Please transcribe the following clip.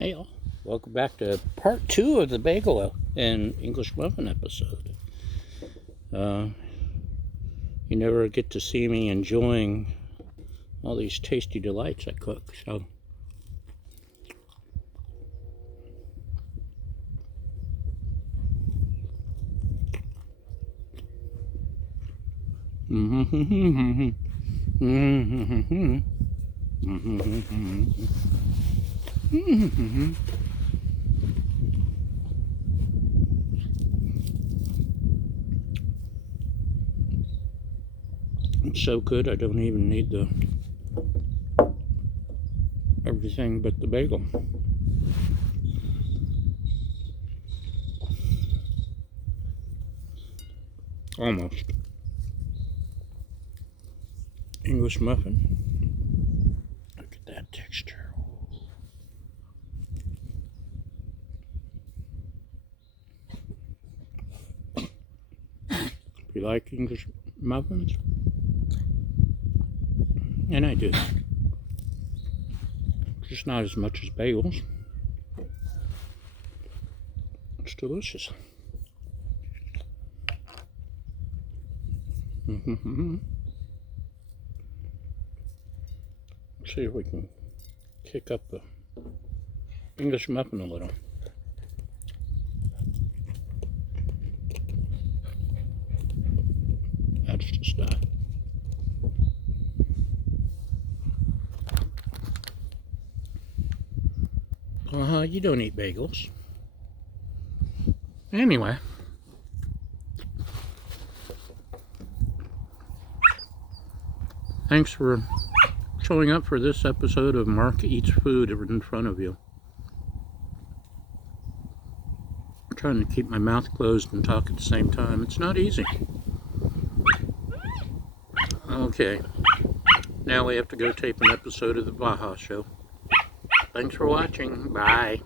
Hey all, welcome back to part 2 of the bagel and English muffin episode. You never get to see me enjoying all these tasty delights I cook, so it's so good I don't even need the everything but the bagel. Almost. English muffin. Look at that texture. If you like English muffins, and I do, just not as much as bagels. It's delicious. Let's see if we can kick up the English muffin a little. That's the stuff. You don't eat bagels. Anyway. Thanks for showing up for this episode of Mark Eats Food in front of you. I'm trying to keep my mouth closed and talk at the same time. It's not easy. Okay. Now we have to go tape an episode of the Baja Show. Thanks for watching. Bye.